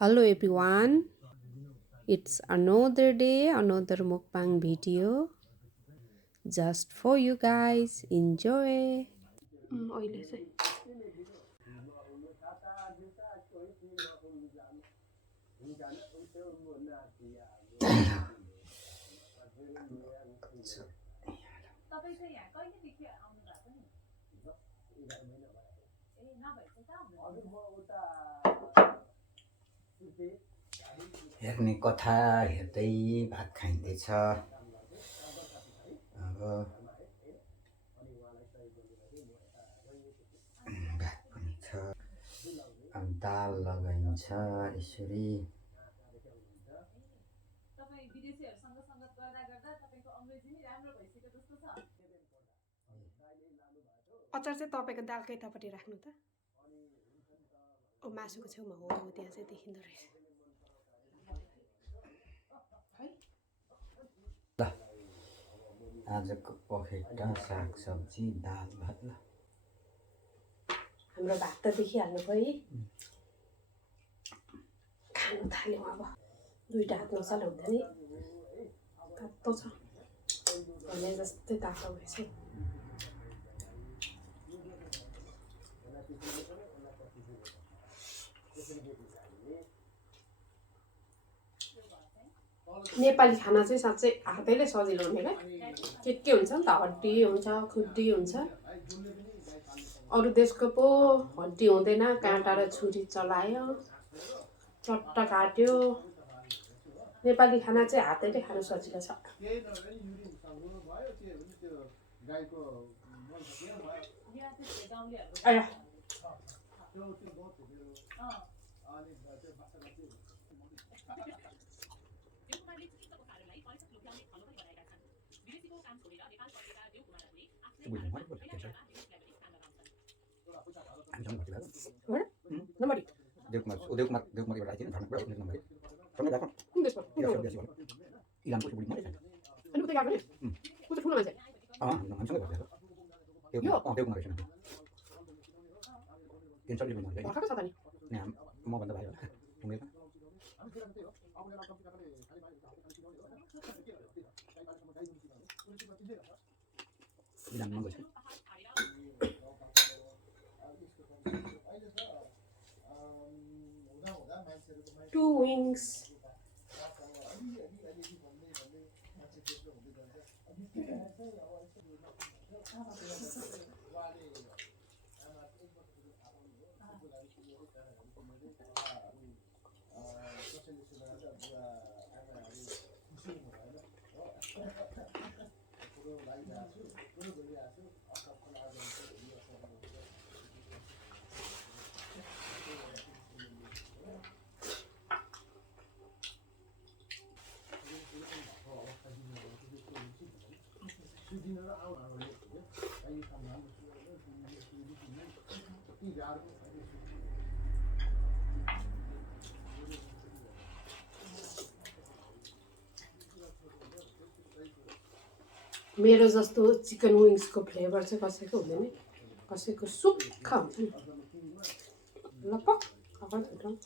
Hello everyone, it's another day, another mukbang video just for you guys. Enjoy! अहिले चाहिँ हेर्ने कथा हेर्दै भात खाइँदैछ। अब भात पनि छ, अनि दाल लगाइन्छ यसरी। अचार चाहिँ तपाईँको दालको यतापट्टि राख्नु त। ओ मासुको छेउमा हो त्यहाँ चाहिँ देखिँदो रहेछ है। ल आजको पखेटा साग सब्जी दाल भात। ल हाम्रो भात त देखिहाल्नु भयो है। खानु थाल्यौँ अब। दुईटा हात मसला हुँदैन नि, तातो छ भने जस्तै तातो भएछ। नेपाली खाना चाहिँ साँच्चै हातैले सजिलो हुने क्या। के हुन्छ नि त, हड्डी हुन्छ, खुड्डी हुन्छ। अरू देशको पो हड्डी हुँदैन, काँटा र छुरी चलायो, चट्ट काट्यो। नेपाली खाना चाहिँ हातैले खानु सजिलो छ। नम्बरी देवकुमार आइथियो नि पुरा नम्बर सँगै गएको कुन देशको इलामको बुढी मलाई अनि उतै गएको नि उतै ठुलो मान्छे हामीसँगै गएको देवकुमार रहेछ क्यान्सरले मैले भर्खरको छ त नि। मभन्दा भाइ होला उमेरमा इलाममा गएछ। Two wings. मेरो जस्तो चिकन विङ्सको फ्लेभर चाहिँ कसैको हुँदैन, कसैको सुक्खा हुन्छ नि। लपक अगाडि छुट्याउँ।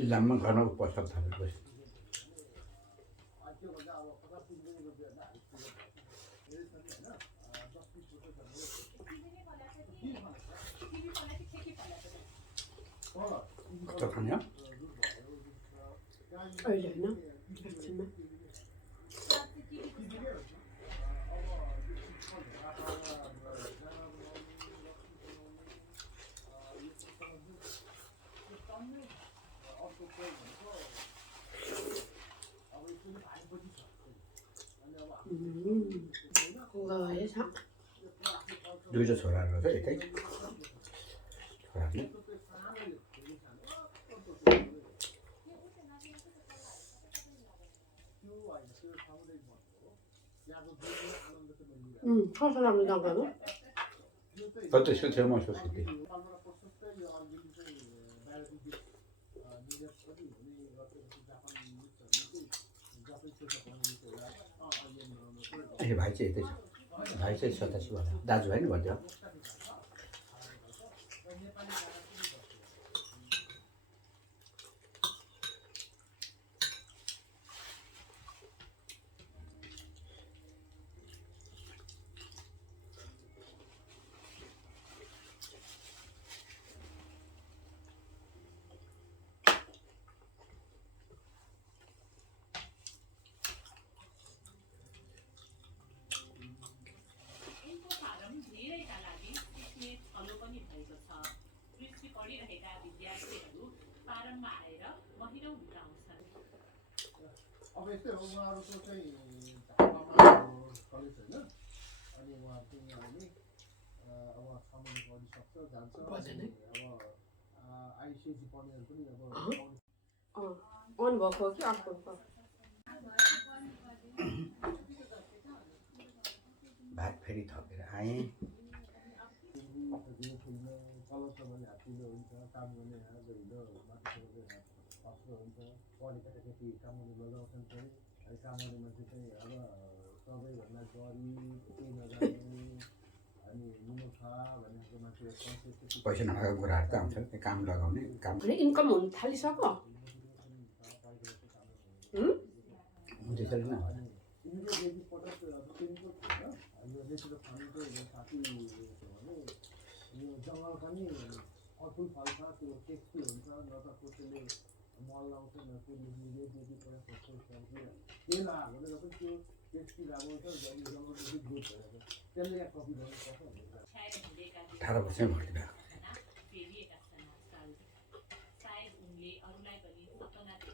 इलाममा घरमा प्रस्ताव थालेको बस कस्तो खाने हो अहिले होइन एकछिनमा। गएछ दुईवटा छोराहरू रहेछ एकै छोराहरूले 서서람 나가는. 그것도 실제 맛이 없을 때. भाइ चाहिँ यतै छ भाइ चाहिँ सतासीबाट दाजुभाइ नि भन्छ अब यस्तै हो उहाँहरूको चाहिँ ढाकामा कलेज होइन अनि उहाँ चाहिँ अहिले अब 6 महिना पढिसक्छ जान्छ अब आइसिएससी पढ्नेहरू पनि अब अन भएको कि अर्को भात फेरि थपेर आएँ कलर त भने हात्तिलो हुन्छ काम गर्ने हात हिलो माथिबाट हात हुन्छ पढेका केटी काम गर्ने लगाउँछन् चाहिँ है काम गर्ने मान्छे चाहिँ अब सबैभन्दा गरिब केही नजाने अनि मुखा भनेको मान्छे पैसा नभएको कुराहरू त आउँछ त्यो काम लगाउने काम इन्कम हुन थालिसक्यो त्यसरी नै जङ्गल पनि अठुल फल्छ त्यो टेस्टी हुन्छ न त कसैले मल लाउँछ न कसले बेसी पहिला के लगाएको र पनि त्यो टेस्टी राम्रो छ जङ्गलदेखि ग्रोथ भएर त्यसले यहाँ कपी गर्नुपर्छ 18 वर्षमै भर्ती भएको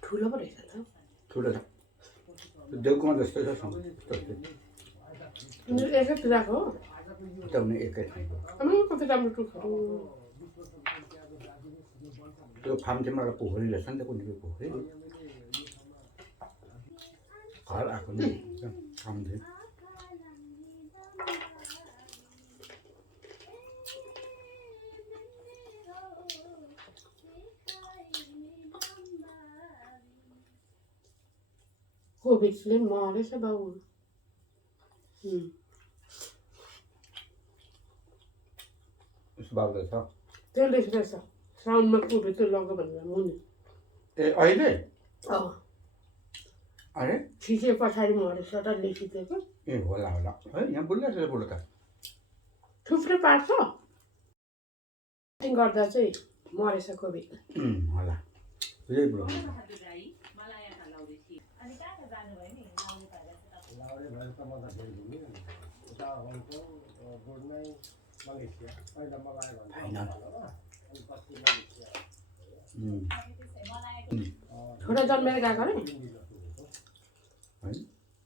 ठुलो पो रहेछ त ठुलो छ देउकुमा जस्तो छ एकै पिराको हो त्यो हुने एकै ठाउँको कति राम्रो टुकहरू त्यो फार्म चाहिँ मलाई पोखरी रहेछ नि त कुनै पोखरी घर आएको नि काम थियो कोभिडले मरेछ बाउ उसको बाबु छ त्यसले रहेछ साउन्डमा कोभिड लग्यो भनेर मुनि ए अहिले अरे छिचे पछाडि मरेछ त लेखिदिएको ए होला होला है यहाँ बुढ्ला छ बुढो त थुप्रै पार्छ गर्दा चाहिँ मरेछ कोभिड होला यही बुढो लाउरे भएर त मलाई धेरै घुम्यो उता हङकङ बोर्डमै मलेसिया पहिला मलाई भन्छ अनि पछि मलेसिया छोरा जन्मेर गएको अरे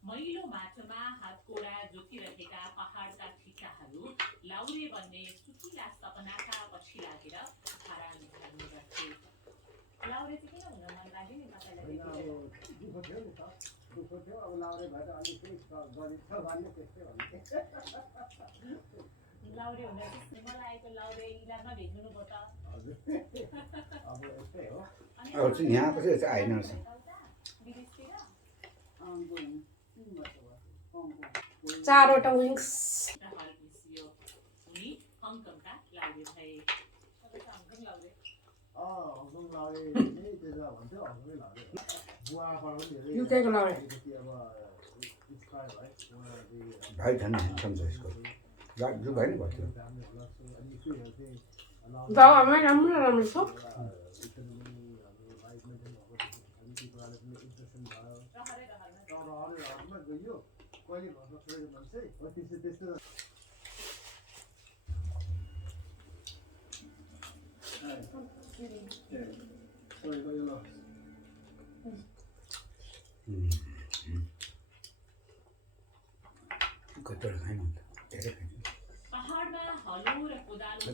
मैलो माटोमा हातकोडा जोतिरहेका पहाडका ठिटाहरू लाउरे बन्ने सुकिला सपनाका पछि लागेर हरान गर्ने गर्थे लाउरे चाहिँ किन हुन मन लाग्यो नि तपाईँलाई दुःख थियो नि त दुःख थियो अब लाउरे भएर अलिक केही गरिन्छ भन्ने त्यस्तै भन्थे लाउरे हुँदा मलाई आएको लाउरे इलाजमा भेट्नु भयो त हजुर अब यस्तै हो अब चाहिँ यहाँ पछि आएन विदेशतिर चारवटा विङ्स उनी हङकङका लाउरे भए हङकङ लाउरे हङकङ लाउरे चाहिँ त्यसलाई भन्थ्यो हङकङै लाउरे बुवाबाट पनि धेरै युकेको लाउरे अलिकति अब इन्सपायर भयो उहाँले भाइ झन् ह्यान्डसम छ यसको जो भाइ नि भन्थ्यो बाबामै राम्रो राम्रो छ गयो कहिले घरमा छोडेको मान्छे त्यसै त्यस्तो कतिवटा खानु धेरै खानु पहाडमा हलो र कोदालो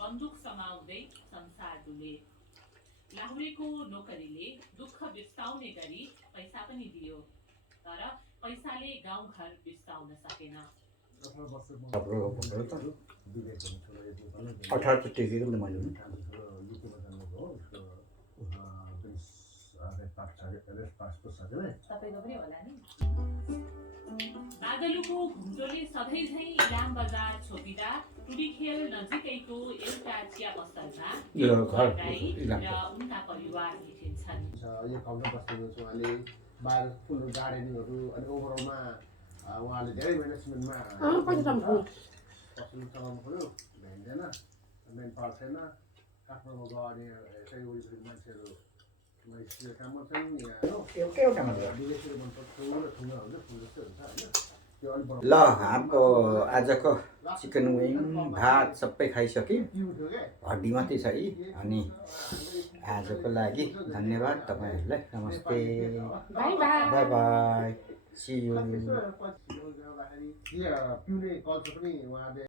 बन्दुक समाउँदै संसार डुले लाहुरेको नोकरीले दुःख बिर्साउने गरी पैसा पनि दियो तर पैसाले गाउँघर बिस्ताउन सकेन। 18 वर्षको हाम्रो भन्नु त विवेक भन्ने छोरा यति तलै 18 त टेकेको नि मैले नि। कान्छो छोरा युकेमा जन्मेको हो उसको रेस पास पो छ के तपाईँको पनि होला नि। बादलुको घुम्टोले सधैँ झैँ इलाम बजार छोपिँदा टुडिखेल नजिकैको एउटा चिया पसलमा यो घर दाइ इलाम र उनका परिवार भेटिन्छन्। यो ठाउँमा बस्नु छ उहाँले बाहिर फुल गार्डनिङहरू अनि ओभरअलमा उहाँले धेरै म्यानेजमेन्टमा कति राम्रो पसल चलाउनु पऱ्यो भ्याइँदैन मेन पावर छैन काठमाडौँमा गयो अनि यसै वरिपरि मान्छेहरू स्टिल काम गर्छन् यहाँ एउटा मात्र विदेशीहरू मन पर्छ ठुलो ठुलो हुन्छ फुल जस्तै हुन्छ होइन त्यो अलिक बढी ल हाम्रो आजको चिकन विङ भात सबै खाइसक्यो क्युट हो क्या हड्डी मात्रै छ है। अनि आजको लागि धन्यवाद तपाईँहरूलाई नमस्ते bye bye bye bye see you. पिउने कल्चर पनि उहाँले